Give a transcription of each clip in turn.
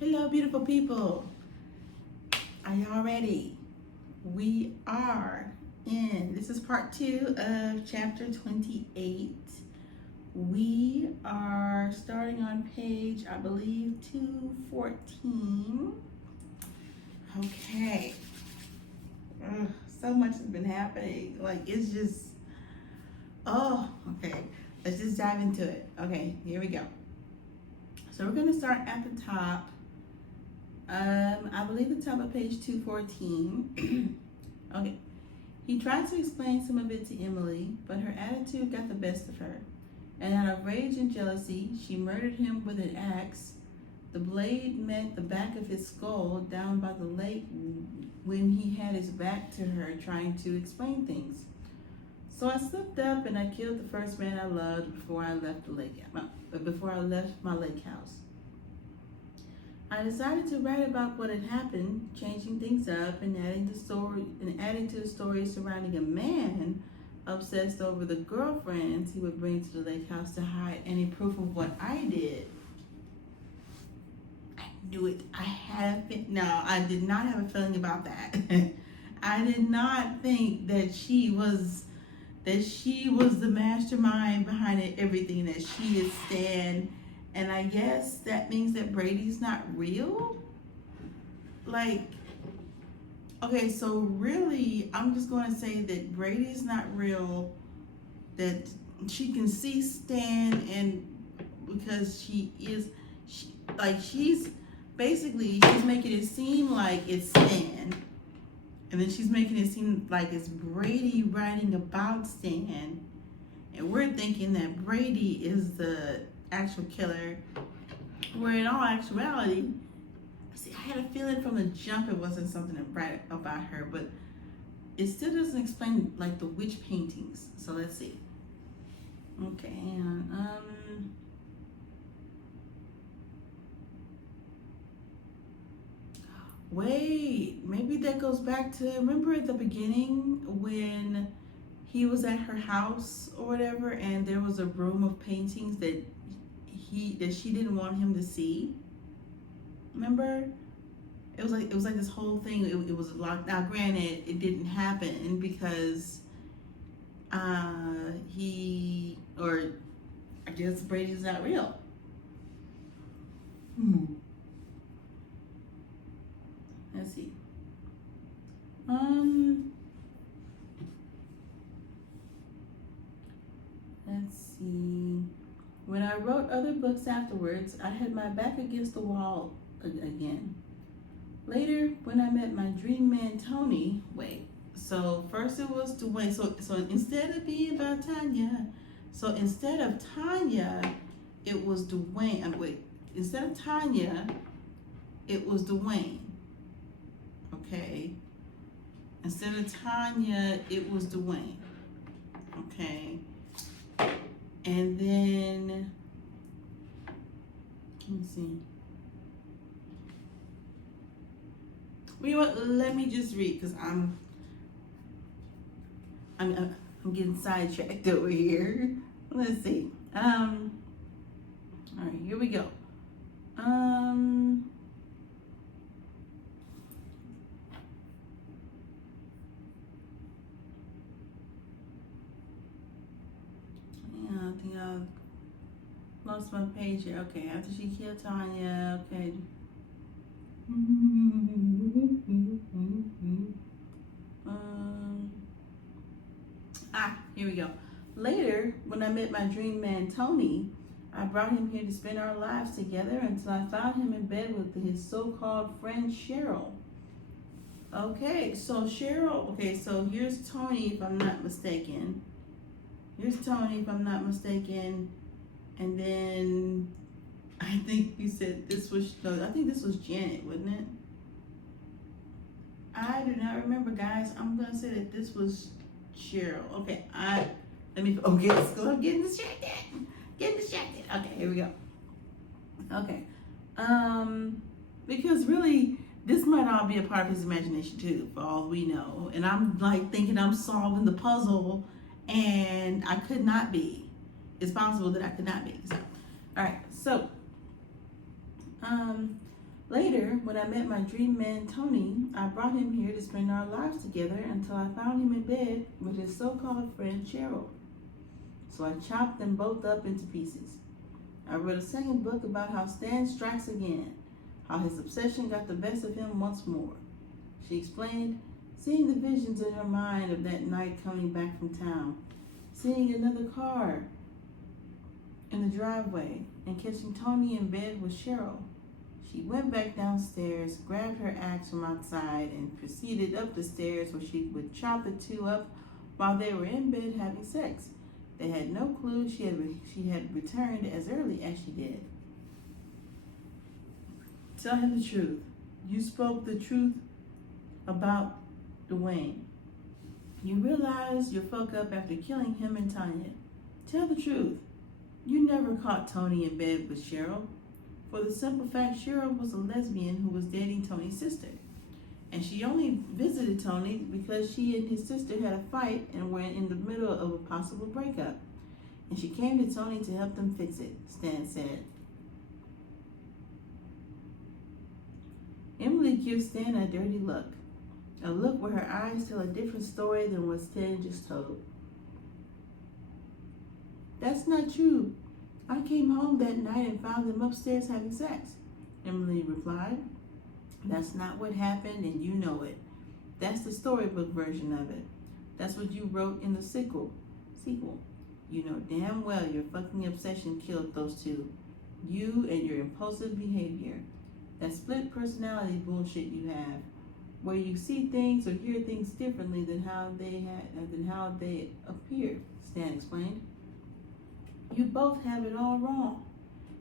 Hello, beautiful people. Are y'all ready? We are this is part 2 of chapter 28. We are starting on page, I believe, 214. Okay. So much has been happening. Like, it's just, okay. Let's just dive into it. Okay, here we go. So we're going to start at the top. I believe the top of page 214. Okay. He tried to explain some of it to Emily, but her attitude got the best of her. And out of rage and jealousy, she murdered him with an axe. The blade met the back of his skull down by the lake when he had his back to her trying to explain things. So I slipped up and I killed the first man I loved before I left my lake house. I decided to write about what had happened, changing things up and adding to the story surrounding a man obsessed over the girlfriends he would bring to the lake house to hide any proof of what I did. I knew it. I did not have a feeling about that. I did not think that she was the mastermind behind everything, that she is Stan. And I guess that means that Brady's not real? Like, okay, so really, I'm just going to say that Brady's not real, that she can see Stan, and because she's making it seem like it's Stan, and then she's making it seem like it's Brady writing about Stan, and we're thinking that Brady is the actual killer, where in all actuality, see, I had a feeling from the jump it wasn't something right about her, but it still doesn't explain like the witch paintings. So let's see. Okay, wait, maybe that goes back to, remember at the beginning when he was at her house or whatever, and there was a room of paintings that she didn't want him to see. Remember? It was like this whole thing. It was locked. Now, granted, it didn't happen because I guess Brady's not real. Let's see. Let's see. When I wrote other books afterwards, I had my back against the wall again. Later, when I met my dream man, Tony, so first it was Dwayne. So instead of being about Tanya, instead of Tanya, it was Dwayne. Instead of Tanya, it was Dwayne. Okay. Instead of Tanya, it was Dwayne. Okay. And then, let me see. Well, you know what? Let me just read, because I'm getting sidetracked over here. Let's see. All right, here we go. I think I lost my page here. Okay, after she killed Tanya, okay. Here we go. Later, when I met my dream man, Tony, I brought him here to spend our lives together until I found him in bed with his so-called friend, Cheryl. Okay, so Cheryl, so here's Tony, if I'm not mistaken. And then I think you said I think this was Janet, wasn't it? I do not remember, guys. I'm gonna say that this was Cheryl. Okay, I'm getting distracted. Okay, here we go. Okay, because really, this might all be a part of his imagination too, for all we know. And I'm like thinking I'm solving the puzzle, and I could not be. It's possible that I could not be. So, all right. So, Later, when I met my dream man Tony, I brought him here to spend our lives together until I found him in bed with his so-called friend Cheryl. So I chopped them both up into pieces. I wrote a second book about how Stan strikes again, how his obsession got the best of him once more. She explained, seeing the visions in her mind of that night coming back from town, seeing another car in the driveway, and catching Tony in bed with Cheryl. She went back downstairs, grabbed her axe from outside, and proceeded up the stairs where she would chop the two up while they were in bed having sex. They had no clue she had returned as early as she did. Tell him the truth. You spoke the truth about Dwayne. You realized your fuck up after killing him and Tanya. Tell the truth. You never caught Tony in bed with Cheryl. For the simple fact, Cheryl was a lesbian who was dating Tony's sister. And she only visited Tony because she and his sister had a fight and were in the middle of a possible breakup. And she came to Tony to help them fix it, Stan said. Emily gives Stan a dirty look. A look where her eyes tell a different story than what Stan just told. That's not true. I came home that night and found them upstairs having sex, Emily replied. That's not what happened, and you know it. That's the storybook version of it. That's what you wrote in the sequel. You know damn well your fucking obsession killed those two. You and your impulsive behavior. That split personality bullshit you have, where you see things or hear things differently than how they appear, Stan explained. You both have it all wrong.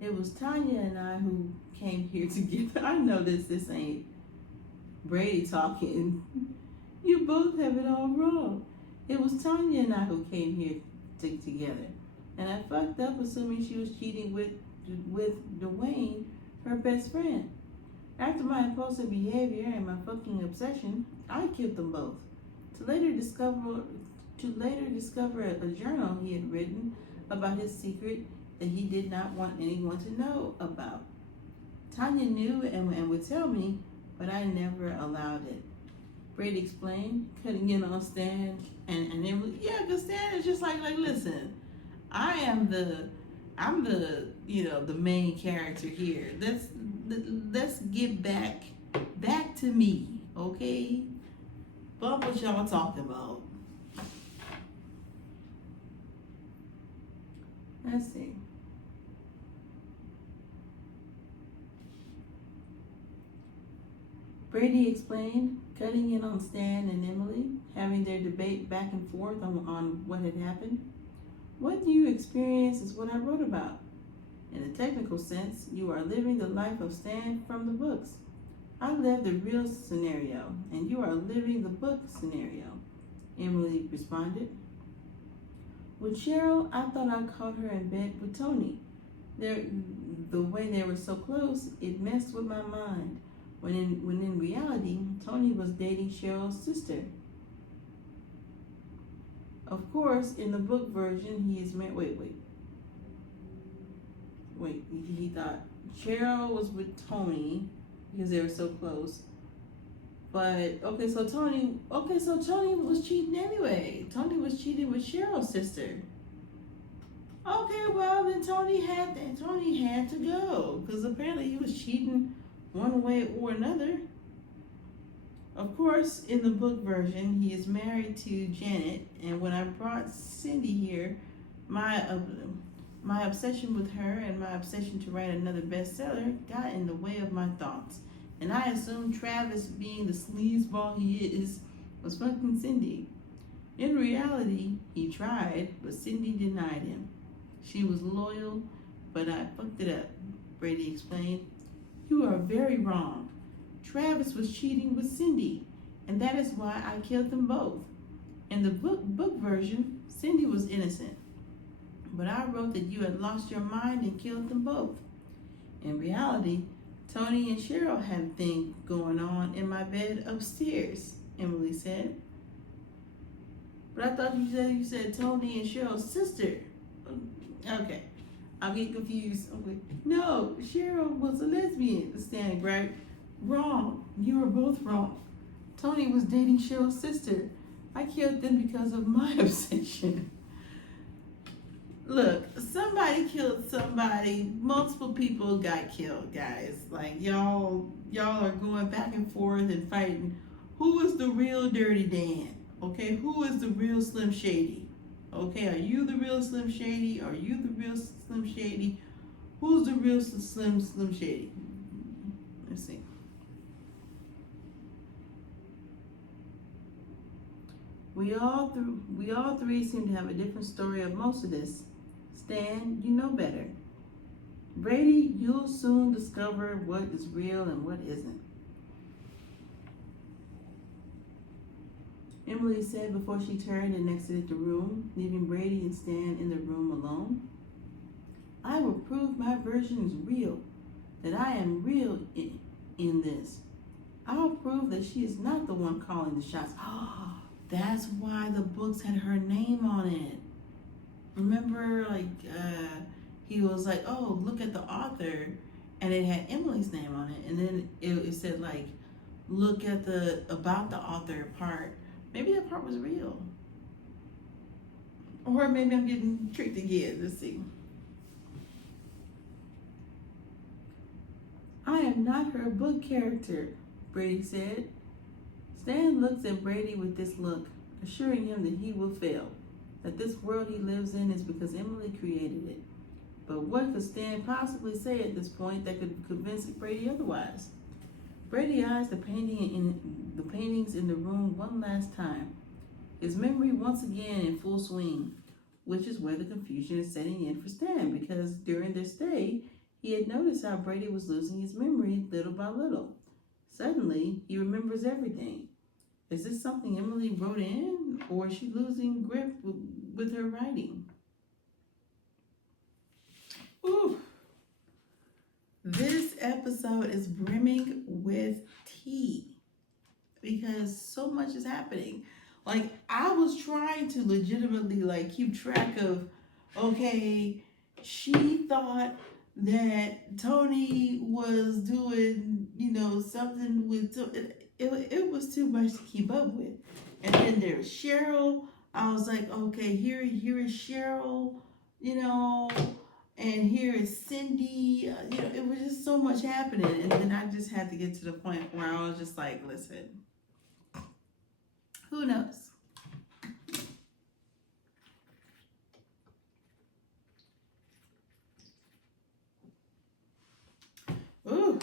It was Tanya and I who came here together. I know this ain't Brady talking. You both have it all wrong. It was Tanya and I who came here together. And I fucked up assuming she was cheating with Dwayne, her best friend. After my impulsive behavior and my fucking obsession, I killed them both. To later discover a journal he had written about his secret that he did not want anyone to know about. Tanya knew and would tell me, but I never allowed it. Brady explained, cutting in on Stan, and then because Stan is just like listen, I'm the the main character here. Let's get back to me, okay? But what y'all talking about? Let's see. Brady explained, cutting in on Stan and Emily, having their debate back and forth on what had happened. What you experience is what I wrote about. In a technical sense, you are living the life of Stan from the books. I lived the real scenario, and you are living the book scenario, Emily responded. With Cheryl, I thought I caught her in bed with Tony. The way they were so close, it messed with my mind. When in reality, Tony was dating Cheryl's sister. Of course, in the book version, he is married. Wait, he thought Cheryl was with Tony because they were so close. But so Tony was cheating anyway. Tony was cheating with Cheryl's sister. Okay, well then Tony had to go because apparently he was cheating one way or another. Of course, in the book version, he is married to Janet, and when I brought Cindy here, my obsession with her and my obsession to write another bestseller got in the way of my thoughts. And I assumed Travis, being the sleazeball he is, was fucking Cindy. In reality, he tried, but Cindy denied him. She was loyal, but I fucked it up, Brady explained. You are very wrong. Travis was cheating with Cindy, and that is why I killed them both. In the book version, Cindy was innocent, but I wrote that you had lost your mind and killed them both. In reality, Tony and Cheryl had a thing going on in my bed upstairs, Emily said. But I thought you said Tony and Cheryl's sister. Okay. I'm getting confused. I'm like, no, Cheryl was a lesbian. Stan grabbed. Wrong. You were both wrong. Tony was dating Cheryl's sister. I killed them because of my obsession. Look, somebody killed somebody. Multiple people got killed, guys. Like y'all are going back and forth and fighting. Who is the real Dirty Dan? Okay, who is the real Slim Shady? Okay, are you the real Slim Shady? Are you the real Slim Shady? Who's the real Slim Shady? Let's see. We all three seem to have a different story of most of this. Stan, you know better. Brady, you'll soon discover what is real and what isn't. Emily said before she turned and exited the room, leaving Brady and Stan in the room alone. I will prove my version is real, that I am real in this. I'll prove that she is not the one calling the shots. That's why the books had her name on it. Remember, he was like, oh, look at the author, and it had Emily's name on it, and then it said, like, look at the about the author part. Maybe that part was real. Or maybe I'm getting tricked again. Let's see. I am not her book character, Brady said. Stan looks at Brady with this look, assuring him that he will fail, that this world he lives in is because Emily created it. But what could Stan possibly say at this point that could convince Brady otherwise? Brady eyes the paintings in the room one last time, his memory once again in full swing, which is where the confusion is setting in for Stan, because during their stay, he had noticed how Brady was losing his memory little by little. Suddenly, he remembers everything. Is this something Emily wrote in, or is she losing grip with her writing? Ooh. This episode is brimming with tea because so much is happening. Like, I was trying to legitimately keep track of, okay, she thought that Tony was doing, something with, it was too much to keep up with. And then there's Cheryl. I was like, okay, here is Cheryl, and here is Cindy. It was just so much happening. And then I just had to get to the point where I was just like, listen, who knows? Ooh.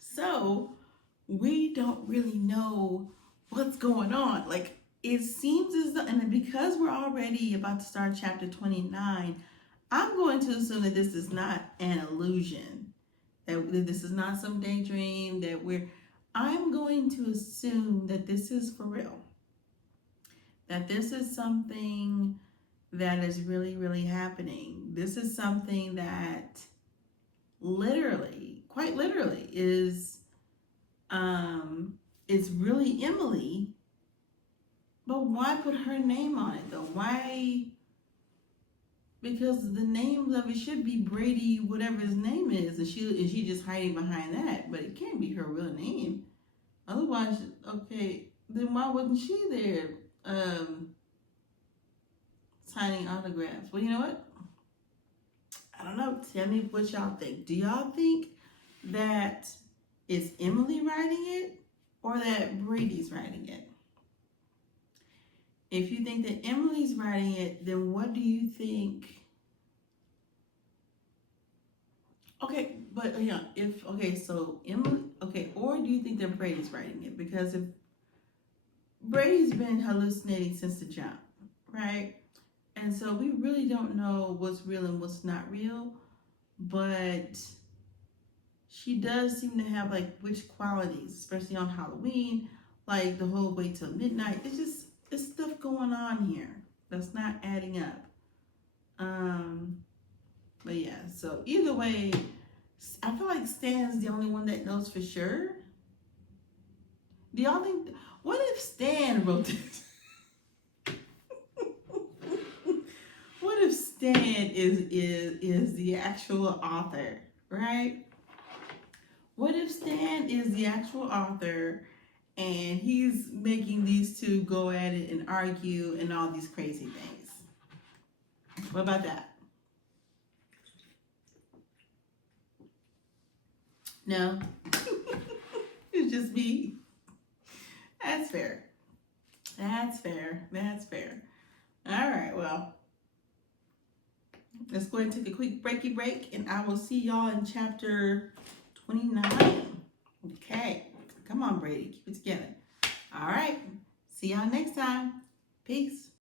So we don't really know what's going on. Like, it seems as though, and because we're already about to start chapter 29, I'm going to assume that this is not an illusion, that this is not some daydream, I'm going to assume that this is for real, that this is something that is really, really happening. This is something that quite literally is really Emily, but why put her name on it though? Why? Because the name of it should be Brady, whatever his name is, and she just hiding behind that, but it can't be her real name. Otherwise, okay, then why wasn't she there signing autographs? Well, you know what? I don't know. Tell me what y'all think. Do y'all think that it's Emily writing it or that Brady's writing it? If you think that Emily's writing it, then what do you think? Okay, but so Emily, or do you think that Brady's writing it? Because if Brady's been hallucinating since the jump, right? And so we really don't know what's real and what's not real, but she does seem to have witch qualities, especially on Halloween, the whole wait till midnight. It's stuff going on here that's not adding up. But yeah, so either way, I feel like Stan's the only one that knows for sure. Do y'all think, what if Stan wrote this? What What if Stan is the actual author, right? What if Stan is the actual author and he's making these two go at it and argue and all these crazy things? What about that? No? It's just me. That's fair. That's fair. That's fair. All right, well, let's go ahead and take a quick breaky break, and I will see y'all in chapter 29. Okay. Come on, Brady. Keep it together. All right. See y'all next time. Peace.